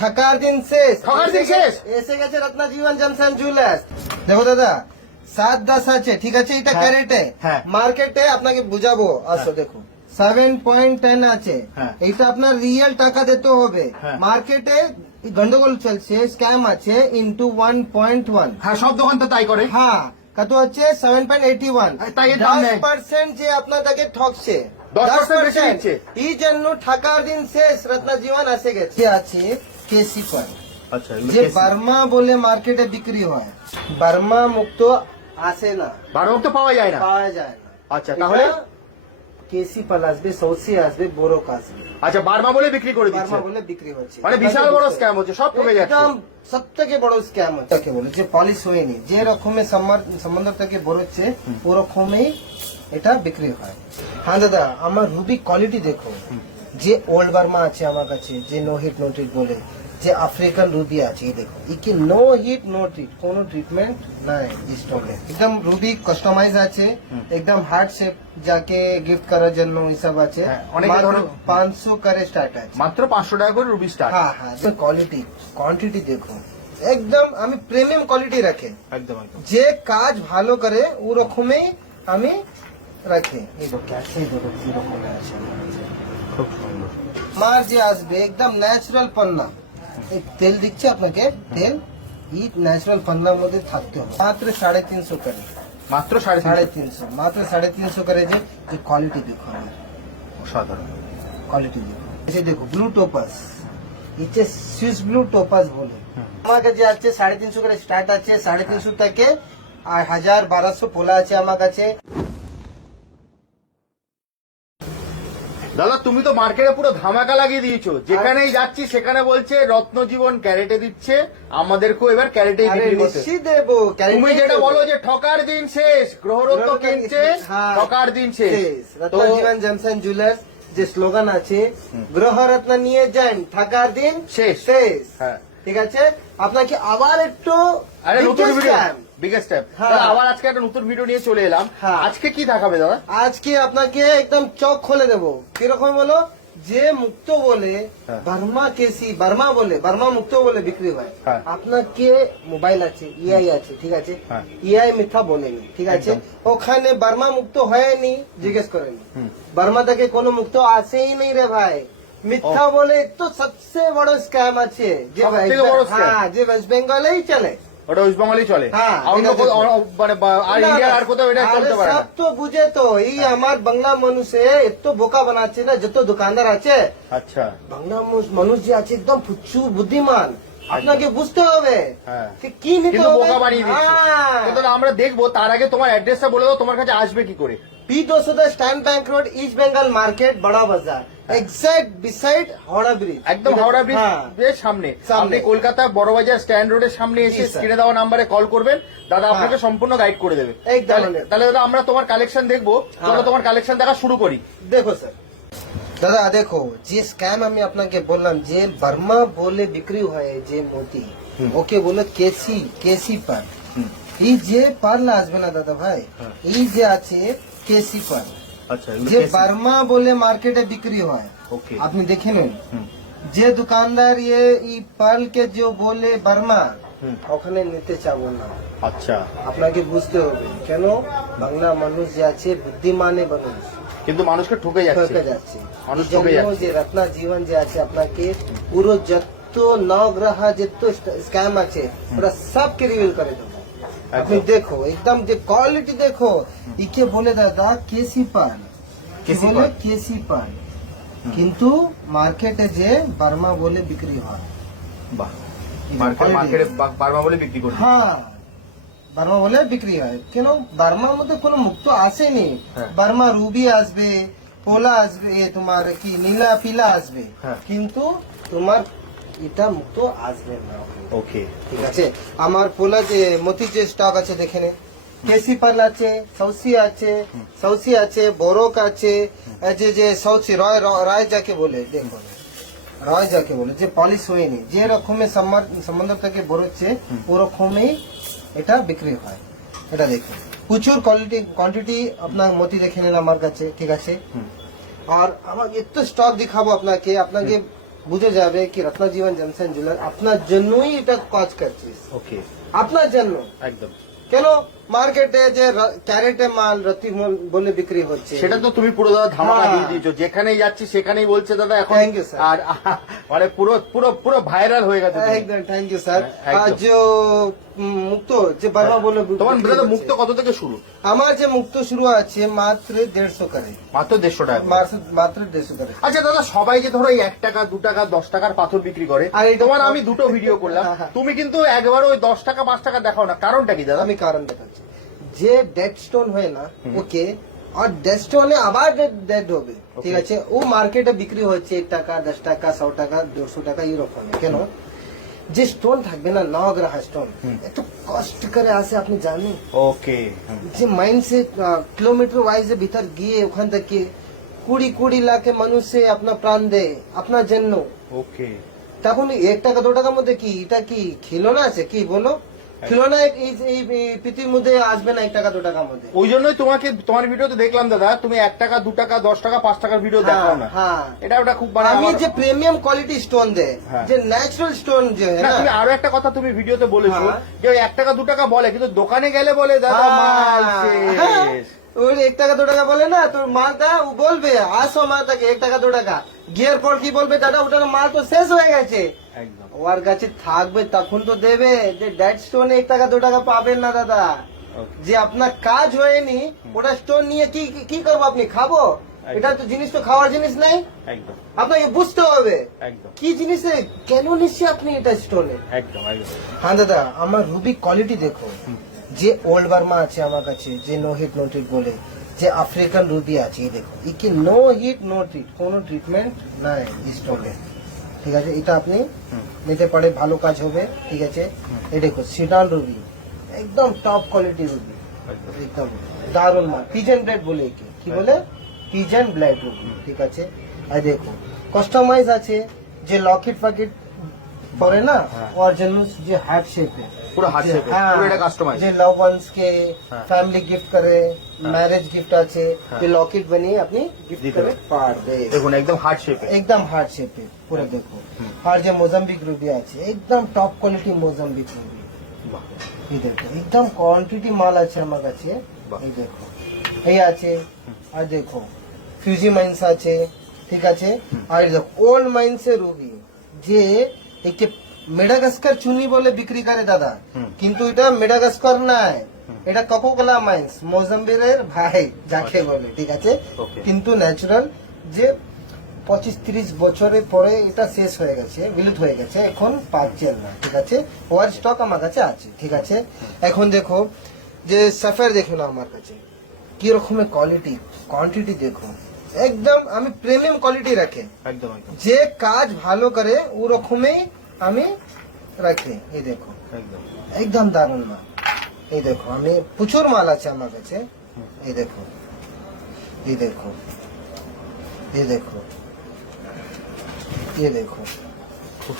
ঠাকার দিন শেষ, ঠকার দিন শেষ। এসে গেছে রত্নজীবন জমসান জুয়েলার্স। দেখো দাদা 7-10 আছে, ঠিক আছে, এটা হ্যাঁ, ক্যারেটে। হ্যাঁ। মার্কেটে আপনাকে বুঝাবো, আসো দেখো 7.10 আছে, হ্যাঁ। এটা আপনার রিয়েল টাকা দিতে হবে। হ্যাঁ। মার্কেটে গন্ডগোল চলছে, স্ক্যাম আছে ইন্টু 1.1। হ্যাঁ, সব দোকান তো তাই করে। হ্যাঁ, কত হচ্ছে 7.81। তাই এর দাম নেই। 10% যে আপনাদেরকে ঠকছে, 10% বেশি নিচ্ছে। এই জন্য ঠাকার দিন শেষ, রত্নজীবন এসে গেছে। আছে কেসি পান, আচ্ছা, যে বার্মা বলে মার্কেটে বিক্রি হয়, বার্মা মুক্ত আসে না, বারো তো পাওয়া যায় না। পাওয়া যায় না। আচ্ছা, তাহলে কেসি পাল আসবে, সৌসি আসবে, বোরক আসবে, আচ্ছা, বার্মা বলে বিক্রি করে দিচ্ছে। বার্মা বলে বিক্রি হচ্ছে। মানে বিশাল বড় স্ক্যাম হচ্ছে, সব ঠকে যাচ্ছে। একদম সব থেকে বড় স্ক্যাম হচ্ছে, তাকে বলে যে পলিশ হয়নি, যে রকমের সম্বন্ধ থেকে বেরোচ্ছে ওরকমই এটা বিক্রি হয়। হ্যাঁ দাদা, আমার রুবি কোয়ালিটি দেখো, যে ওল্ড বার্মা আছে আমার কাছে, যে নো হিট নো ট্রিট বলে, যে আফ্রিকান রুবি আছে, এই দেখো, একে নো হিট নো ট্রিট, কোনো ট্রিটমেন্ট নাই স্টকে, একদম রুবি কাস্টমাইজ আছে, একদম হার্ট শেপ, যাকে গিফট করার জন্য এইসব আছে। হ্যাঁ, অনেকে ধরো 500 করে স্টার্ট আছে, মাত্র 500 টাকা করে রুবি স্টার্ট। হ্যাঁ হ্যাঁ। কোয়ালিটি কোয়ান্টিটি দেখো, একদম আমি প্রিমিয়াম কোয়ালিটি রাখে, একদম একদম। যে কাজ ভালো করে ওরকমই আমি রাখি। এই দেখো ক্যাশে দেখো কি রকম আছে, খুব সুন্দর। মার যে আসবে একদম ন্যাচারাল পান্না, এই তেল দিচ্ছে আপনাকে, তেল এই ন্যাচারাল পান্নার মধ্যে থাকতে হবে। মাত্র 350 করে, মাত্র 350। মাত্র 350 করে। যে কোয়ালিটি দেখো, আমার অসাধারণ কোয়ালিটি দেখো, এই দেখো ব্লু টোপাস, ইচ্ছে সুইস ব্লু টোপাস বলে। আমার কাছে আছে 350 করে স্টার্ট আছে, 350 থেকে আর 1000-1200 পোলা আছে আমার কাছে। দাদা, তুমি তো মার্কেটে পুরো ধামাকা লাগিয়ে দিয়েছো, যেখানেই যাচ্ছি সেখানে বলছে রত্নজীবন ক্যারেটে দিচ্ছে, আমাদেরকেও এবার ক্যারেটেই আরে বিক্রি করতে। নিশ্চিত দেবো, তুমি যেটা বলো যে ঠকার দিন শেষ, গ্রহরত্ন কিনছে, হ্যাঁ, ঠকার দিন শেষ। তো রত্নজীবন জমসান জুয়েলার্স যে স্লোগান আছে, গ্রহরত্ন নিয়ে যান, ঠাকার দিন শেষ। শেষ। হ্যাঁ, ঠিক আছে, আপনাকে আবার একটু আরে নতুন biggest video, scam। Biggest step. হ্যাঁ। আবার আজকে একটা নতুন ভিডিও নিয়ে চলে এলাম। হ্যাঁ। আজকে কি দেখাবে দাদা? আজকে আপনাকে একদম চোখ খুলে দেবো। কিরকম বলো, যে মুক্ত বলে হ্যাঁ। বার্মা কেসি, বার্মা বলে, বার্মা মুক্ত বলে বিক্রি হয়। হ্যাঁ। আপনাকে মোবাইল আছে, ইআই আছে, ঠিক আছে, হ্যাঁ। ইআই মিথ্যা বলেনি, ঠিক আছে, ওখানে বার্মা মুক্ত হয়নি, জিজ্ঞেস করেনি, বার্মা থেকে কোনো মুক্ত আসেই নেই রে ভাই, মিথ্যা বলে তো সবচেয়ে বড় স্ক্যাম আছে, যে সবথেকে বড় scam? হ্যাঁ, যে ওয়েস্ট বেঙ্গলেই চলে। ওটা ওয়েস্ট বেঙ্গলই চলে। হ্যাঁ, অন্য এটা দেখো। মানে আর না, ইন্ডিয়া না, আর কোথাও এটা আরে চলতে পারে না। সব তো বুঝে তো, এই আমার বাংলা মানুষে এত বোকা বানাচ্ছে না, যত দোকানদার আছে, আচ্ছা, বাংলা মানুষ যে আছে একদম ফুচ্ছু বুদ্ধিমান, আপনাকে বুঝতে হবে হ্যাঁ। যে কি নিতে কিন্তু হবে। বোকা বানিয়ে দিচ্ছে। হ্যাঁ। কিন্তু দাদা, আমরা দেখবো, তার আগে তোমার অ্যাড্রেসটা বলে দাও, তোমার কাছে আসবে কি করে? P210 stand bank road, east Bengal market, বড়া বাজার, এক্সাক্ট বিসাইড হাওড়া ব্রিজ। একদম হাওড়া ব্রিজ হ্যাঁ। এর সামনে। সামনে। আপনি কলকাতা বড়বাজার স্ট্যান্ড রোডের সামনে এসে জি, স্যার। স্ক্রিনে দেওয়া নাম্বারে কল করবেন, দাদা হ্যাঁ। আপনাকে সম্পূর্ণ গাইড করে দেবে। একদম। তাহলে দাদা, আমরা তোমার কালেকশন দেখবো। চলো হ্যাঁ। তোমার কালেকশন দেখা শুরু করি। দেখো স্যার, দাদা দেখো, যে স্ক্যাম আমি আপনাকে বললাম, যে বার্মা বলে বিক্রি হয়, যে মোতি, ওকে বলে কেসি পান। এই যে পার্ল আসবে না দাদা ভাই, এই যে আছে কেসি পান, আচ্ছা, যে বার্মা বলে মার্কেটে বিক্রি হয়, ওকে। আপনি দেখে নিন, যে দোকানদার এই পার্ল কে যে বলে বার্মা, ওখানে নিতে চাবো না। আচ্ছা, আপনাকে বুঝতে হবে, কেন বাংলা মানুষ যে আছে বুদ্ধিমানে মানুষ, কিন্তু মানুষকে ঠকে যাচ্ছে। ঠকে যাচ্ছে। মানুষ এই ঠকে জন্য যাচ্ছে। যে রত্নজীবন যে আছে, আপনাকে পুরো যত নগ্রহ যত স্ক্যাম আছে ওরা সবকে রিভিল করে দেবো। আপনি দেখো, একদম যে কোয়ালিটি দেখো, ইকে বলে দাদা কেসি পান, কেসি বলে পান। কেসি পান, কিন্তু মার্কেটে যে বার্মা বলে বিক্রি হয়। বাহ, মার্কেটে বার্মা বলে বিক্রি করছে। হ্যাঁ, বার্মা বলে বিক্রি হয়, কেন বার্মার মধ্যে কোনো মুক্ত আসেনি। হ্যাঁ। বার্মা রুবি আসবে, পোলা আসবে, তোমার কি নীলা পিলা আসবে, হ্যাঁ। কিন্তু তোমার এটা মুক্ত আসবে না। ওকে, ঠিক আছে, আমার পোলা যে মতি যে স্টক আছে দেখে নে, কেসি পাল আছে, সৌসি আছে, বোরক আছে, যে সৌসি রায় যাকে বলে, দেখো রায় যাকে বলে, যে পলিশ হয়নি, যে রকমের সম্বন্ধ থেকে বেরোচ্ছে ওরকমই এটা বিক্রি হয়। এটা দেখুন, প্রচুর কোয়ান্টিটি আপনার মতি দেখে নিন আমার কাছে, ঠিক আছে। আর আমার এত স্টক দেখাবো আপনাকে বুঝে যাবে কি রত্নজীবন জনসন জুয়েলার আপনার জন্যই এটা কাজ করছে, ওকে, আপনার জন্য। একদম। কেন মার্কেটে যে ক্যারেটে মাল রতি বলে বিক্রি হচ্ছে, সেটা তো তুমি পুরো দাদা ধামাকা হ্যাঁ। দিয়ে দিয়েছো, যেখানেই যাচ্ছি সেখানেই বলছে দাদা এখন। Thank you, sir. আর মানে পুরো পুরো পুরো ভাইরাল হয়ে গেছে তুমি। একদম থ্যাংক ইউ স্যার। একদম। আর যে মুক্ত যে বার্মা বলে তোমার বিক্রি দাদা হচ্ছে, মুক্ত কত থেকে শুরু? আমার যে মুক্ত শুরু আছে মাত্র 150 করে, মাত্র 150 টাকা। মাত্র 150 করে। আচ্ছা দাদা, সবাই যে ধরো এই 1 টাকা 2 টাকা 10 টাকার পাথর বিক্রি করে, আর এটা- তোমার আমি দুটো ভিডিও করলাম, হ্যাঁ, হ্যাঁ। তুমি কিন্তু একবার ওই 10 টাকা 5 টাকা দেখাও না, কারণটা কি দাদা? আমি কারণ দেখাচ্ছি, যে ডেড স্টোন হয় না ওকে, আর ডেড স্টোনে আবার ডেড হবে, ঠিক আছে, ও মার্কেটে বিক্রি হচ্ছে 1 টাকা 10 টাকা 100 টাকা 150 টাকা এরকম। কেন যে স্টোন থাকবে না নবগ্রহ স্টোন একটু কষ্ট করে আসে, আপনি জানেন ওকে, যে মাইন্ড সে কিলোমিটার ওয়াইজ ভিতর গিয়ে ওখান থেকে 20 লাখে মানুষ সে আপনার প্রাণ দেয় আপনার জন্য, ওকে। তখন 1 টাকা 2 টাকার মধ্যে কি এটা কি খিলৌনা আছে কি বলো? খিলৌনা এই পৃথিবীর মধ্যে আসবে না 1 টাকা 2 টাকার মধ্যে। ওই জন্যই তোমাকে তোমার ভিডিওতে দেখলাম দাদা, তুমি 1 টাকা 2 টাকা 10 টাকা 5 টাকার ভিডিও দেখাও না। হ্যাঁ, এটা ওটা খুব মানে আমি আমার- যে প্রিমিয়াম কোয়ালিটি স্টোন দেয়, হ্যাঁ। যে ন্যাচারাল স্টোন যে না, না, তুমি আরো একটা কথা তুমি ভিডিওতে বলেছো, হ্যাঁ। যে ওই 1 টাকা 2 টাকা বলে, কিন্তু দোকানে গেলে বলে দাদা মাল হ্যাঁ, শেষ। ওই 1 টাকা 2 টাকা বলে না, তোর মালটা ও বলবে আসো মাল থাকে 1 টাকা 2 টাকা, গিয়ার পর কি বলবে দাদা ওটার মাল তো শেষ হয়ে গেছে, একদম। ওর কাছে থাকবে তখন তো দেবে। যে ডেড স্টোন 1 টাকা 2 টাকা পাবেন না দাদা, Okay. যে আপনার কাজ হয়নি ওটা স্টোন নিয়ে কি কি করবো আপনি, খাবো? এটা তো জিনিস তো খাওয়ার জিনিস নাই, একদম, আপনাকে বুঝতে হবে একদম, কি জিনিসে কেন নিচ্ছে আপনি এটা স্টোনে। একদম, একদম। হ্যাঁ দাদা, আমার রুবি কোয়ালিটি দেখো, যে ওল্ড বার্মা আছে আমার কাছে, যে নো হিট নো ট্রিট বলে, যে আফ্রিকান রুবি আছে, এই দেখো একে নো হিট নো ট্রিট, কোনো ট্রিটমেন্ট নাই স্টোনে, ঠিক আছে, এটা আপনি নিতে পারে, ভালো কাজ হবে, ঠিক আছে। এই দেখো সিডান রুবি, একদম টপ কোয়ালিটি রুবি, একদম দারুণ মাল, পিজন ব্লেড বলে একে, কি বলে পিজন ব্লেড রুবি, ঠিক আছে। আর দেখো কাস্টমাইজ আছে, যে লকেট ফাকেট পরে না হ্যাঁ। ওর জন্য, যে হার্ট শেপে, পুরো heart shape এ, পুরো এটা customize। যে লাভ ওয়ান্স কে হ্যাঁ। ফ্যামিলি গিফট করে, ম্যারেজ গিফট আছে, হ্যাঁ। যে লকেট বানিয়ে আপনি গিফট দিতে করে পারেন। পারবে, দেখুন একদম হার্ট শেপে। একদম হার্ট শেপে পুরো দেখো। আর যে মোজাম্বিক রুবি আছে, একদম টপ কোয়ালিটি মোজাম্বিক রুবি, এই দেখো একদম কোয়ান্টিটি মাল আছে আমার কাছে, বাহ। এই দেখো এই আছে। আর দেখো ফিউজি মাইন্স আছে, ঠিক আছে। আর এই দেখো ওল্ড মাইন্স এর রুবি, যে একটি মেডাগাস্কার চুনি বলে বিক্রি করে দাদা, কিন্তু এটা মেডাগাস্কার নাই, এটা কোকোকোলা মাইন্স মোজাম্বিকের ভাই যাকে বলে, ঠিক আছে, Okay. কিন্তু ন্যাচারাল, যে 25-30 বছরের পরে এটা শেষ হয়ে গেছে, বিলুপ্ত হয়ে গেছে, এখন পাচ্ছেন না, ঠিক আছে, ওয়ার স্টক আমার কাছে আছে, ঠিক আছে। এখন দেখো যে সাফার দেখো না আমার কাছে কি রকমের কোয়ালিটি কোয়ান্টিটি দেখো, একদম আমি প্রিমিয়াম কোয়ালিটি রাখে, একদম, একদম, যে কাজ ভালো করে ও রকমই আমি রাখি, এই দেখো একদম। একদম দারুণ মাল, এই দেখো আমি প্রচুর মাল আছে আমার কাছে, এই দেখো এই দেখো এই দেখো ये देखो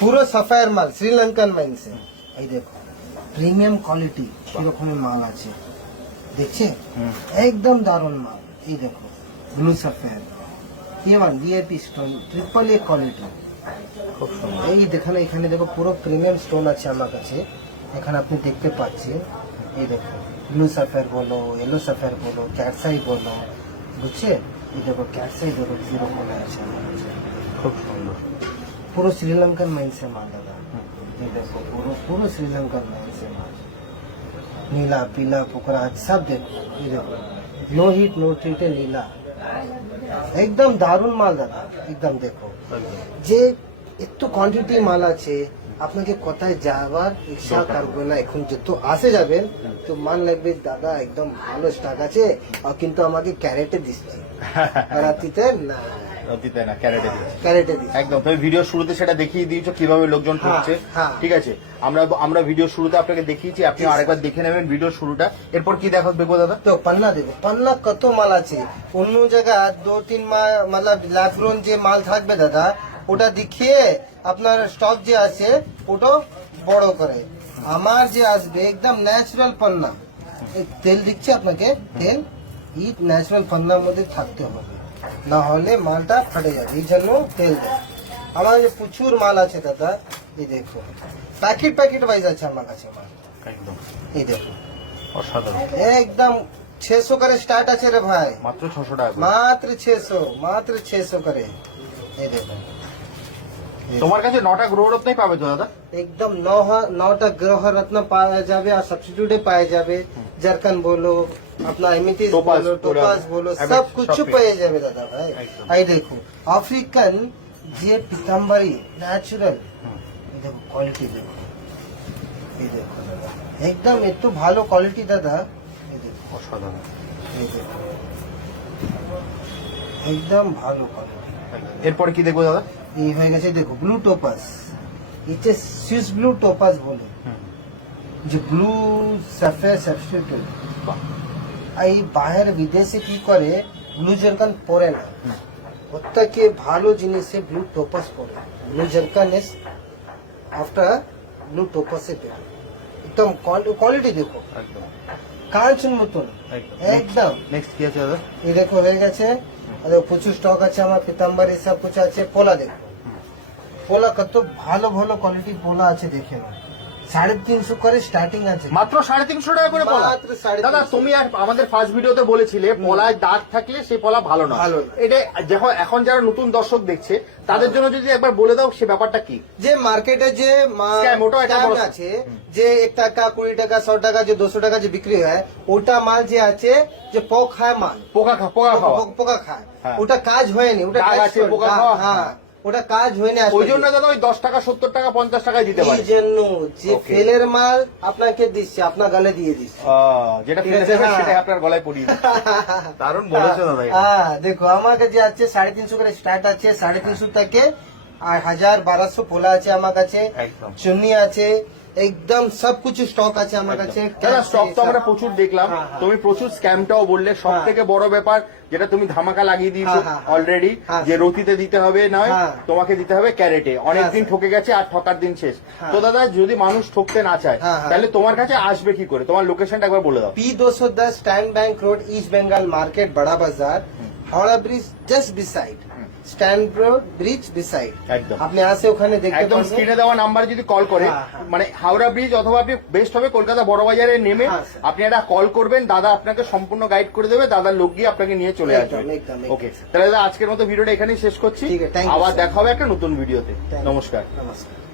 পুরো সাফায়ার মাল, শ্রীলঙ্কান মাইন্সে, এই দেখো প্রিমিয়াম কোয়ালিটি এরকমের মাল আছে, দেখছে একদম দারুণ মাল, এই দেখো blue Sapphire A1 DAP stone triple A quality, খুব সুন্দর। এই দেখেন এখানে দেখো পুরো প্রিমিয়াম স্টোন আছে আমার কাছে, এখানে আপনি দেখতে পাচ্ছেন, এই দেখো ব্লু সাফায়ার বলো, ইয়েলো সাফায়ার বলো, ক্যাটসাই বলো, বুঝছে, এই দেখো ক্যাটসাই দেখো কিরকম আছে আমার কাছে, খুব সুন্দর। পুরো শ্রীলঙ্কান মাইন্সে মাল দাদা, এই দেখো পুরো পুরো শ্রীলঙ্কান মাইন্সে মাল, নীলা पीला पोखरा सब देखो, ये देखो नो हिट नो ट्रीट नीला, একদম দারুণ মাল দাদা, একদম দেখো একদম। যে এত কোয়ান্টিটি মাল আছে, আপনাকে কোথায় যাওয়ার ইচ্ছা করবে না, এখন যত আসে যাবেন তো মান লাগবে দাদা একদম ভালো স্টক আছে, আর কিন্তু আমাকে ক্যারেটে দিচ্ছি, আর রাতিতে না অতীতে না, ক্যারেটে দিয়েছে। ক্যারেটে দিচ্ছি। একদম, তুমি ভিডিও শুরুতে সেটা দেখিয়ে দিয়েছো কিভাবে লোকজন হ্যাঁ, ঢুকছে, হ্যাঁ। ঠিক আছে। আমরা ভিডিও শুরুতে আপনাকে দেখিয়েছি, আপনি আরেকবার দেখে নেবেন ভিডিও শুরুটা। এরপর কি দেখবো দাদা? তো পান্না দেবো, পান্না কত মাল আছে, অন্য জায়গায় 2-3 মাল मतलब ল্যাব্রন যে মাল থাকবে দাদা, ওটা দেখিয়ে আপনার স্টক যে আছে ওটা বড় করে, আমার যে আসবে একদম ন্যাচারাল পান্না, এই তেল দিচ্ছে আপনাকে, তেল এই ন্যাচারাল পান্নার মধ্যে থাকতে হবে, না হলে মালটা ফাটে যাবে, এই জন্য তেল দেয়। আমার যে প্রচুর মাল আছে দাদা, এই দেখো প্যাকেট প্যাকেট ওয়াইজ আছে আমার কাছে মাল। একদম এই দেখো অসাধারণ, একদম 600 করে স্টার্ট আছে রে ভাই, মাত্র 600 টাকা করে। মাত্র 600 করে। এই দেখো তোমার কাছে 9টা গ্রহরত্নই পাবে তো দাদা? একদম 9টা গ্রহ রত্ন পাওয়া যাবে আর সাবস্টিটিউটে পাওয়া যাবে। জারকান বলো, अपना एमिथिस टोपाज, बोलो, टोपाज बोलो, एमिथिस, सब कुछ सब पाए जावे दादा भाई। एकदम। आई देखो अफ्रीकन जे पीताम्बरी ন্যাচারাল, এই দেখো কোয়ালিটি দেখো, এই দেখো দাদা একদম এত ভালো কোয়ালিটি দাদা, এই দেখো অসাধারণ, এই দেখো একদম ভালো কোয়ালিটি। এরপরে কি দেখবো দাদা? এই হয়ে গেছে দেখো ব্লু টোপাস, এটা সুইস ব্লু টোপাস বলে, যে ব্লু সারফেস সাবস্টিটিউট। এই বাইরের বিদেশে কি করে ব্লু জারকান পরে না, প্রত্যেকে ভালো জিনিসে ব্লু টোপাস পরে। Blue zircon is after blue টোপাসে পরে, একদম কোয়ালিটি দেখো একদম কাঁচের মতন একদম। নেক্সট কি আছে দাদা? এই দেখো হয়ে গেছে, আর প্রচুর স্টক আছে আমার পিতাম্বর, সব কিছু আছে। পোলা দেখো, পোলা কত ভালো ভালো কোয়ালিটি পোলা আছে, দেখে না 350 করে স্টার্টিং আছে, মাত্র 350 টাকা করে পলা। মাত্র 350 দাদা তুমি আর আমাদের ফার্স্ট ভিডিওতে বলেছিলে পলায় দাগ থাকলে সেই পলা ভালো না। ভালো না। এটা যখন এখন যারা নতুন দর্শক দেখছে তাদের জন্য যদি একবার বলে দাও সে ব্যাপারটা কি? যে মার্কেটে যে Scam, ওটাও একটা scam বড় আছে, যে 1 টাকা 20 টাকা 100 টাকা যে 200 টাকা যে বিক্রি হয়, ওটা মাল যে আছে যে পোক খায় মাল, পোকা খাওয়া। পোকা খায়, হ্যাঁ। ওটা কাজ হয়নি, ওটা দাগ কাজ আছে, করে, পোকা খাওয়া। হ্যাঁ ওটা কাজ হয়নি আজ ওই পর্যন্ত। জন্য দাদা ওই 10 টাকা 70 টাকা 50 টাকায় দিতে এই পারে। জন্য যে Okay. ফেলের মাল আপনাকে দিচ্ছে, আপনার গালে দিয়ে দিচ্ছে। যেটা ঠিক ফেলে আছে, দেবে হ্যাঁ। সেটাই আপনার গলায় পরিয়ে দিচ্ছে। দারুণ বলেছো দাদা এটা। হ্যাঁ দেখো আমার কাছে আছে 350 করে স্টার্ট আছে, 350 থেকে আর 1000-1200 পোলা আছে আমার কাছে, একদম। চুন্নি আছে, একদম সব কিছু স্টক আছে আমার কাছে। দাদা স্টক তো আমরা প্রচুর দেখলাম, হ্যাঁ, হ্যাঁ। তুমি প্রচুর স্ক্যামটাও বললে। সব হ্যাঁ। থেকে বড় ব্যাপার যেটা তুমি ধামাকা লাগিয়ে দিয়েছো হ্যাঁ, হ্যাঁ, হ্যাঁ। অলরেডি, হ্যাঁ। যে রতিতে দিতে হবে নয়, হ্যাঁ। তোমাকে দিতে হবে ক্যারেটে। অনেকদিন স্যার। ঠকে গেছে আর ঠকার দিন শেষ। হ্যাঁ। তো দাদা যদি মানুষ ঠকতে না চায় হ্যাঁ, হ্যাঁ। তাহলে তোমার কাছে আসবে কি করে? তোমার লোকেশনটা একবার বলে দাও। P210 stand bank road, east Bengal market, বড়া বাজার, Howrah bridge just beside, stand road bridge beside. একদম। আপনি আসে ওখানে দেখতে একদম পারবেন। স্ক্রিনে দেওয়া নাম্বার যদি কল করে, হ্যাঁ, হ্যাঁ। মানে হাওড়া ব্রিজ অথবা আপনি বেস্ট হবে কলকাতা বড় বাজারে নেমে হ্যাঁ, স্যার। আপনি একটা কল করবেন, দাদা আপনাকে সম্পূর্ণ গাইড করে দেবে, দাদার লোক গিয়ে আপনাকে নিয়ে চলে একদম, আসবে। একদম, একদম। ওকে, তাহলে দাদা আজকের মতো ভিডিওটা এখানেই শেষ করছি। ঠিক আছে, thank you, আবার sir. দেখা হবে একটা নতুন ভিডিওতে। Thank you. নমস্কার। নমস্কার।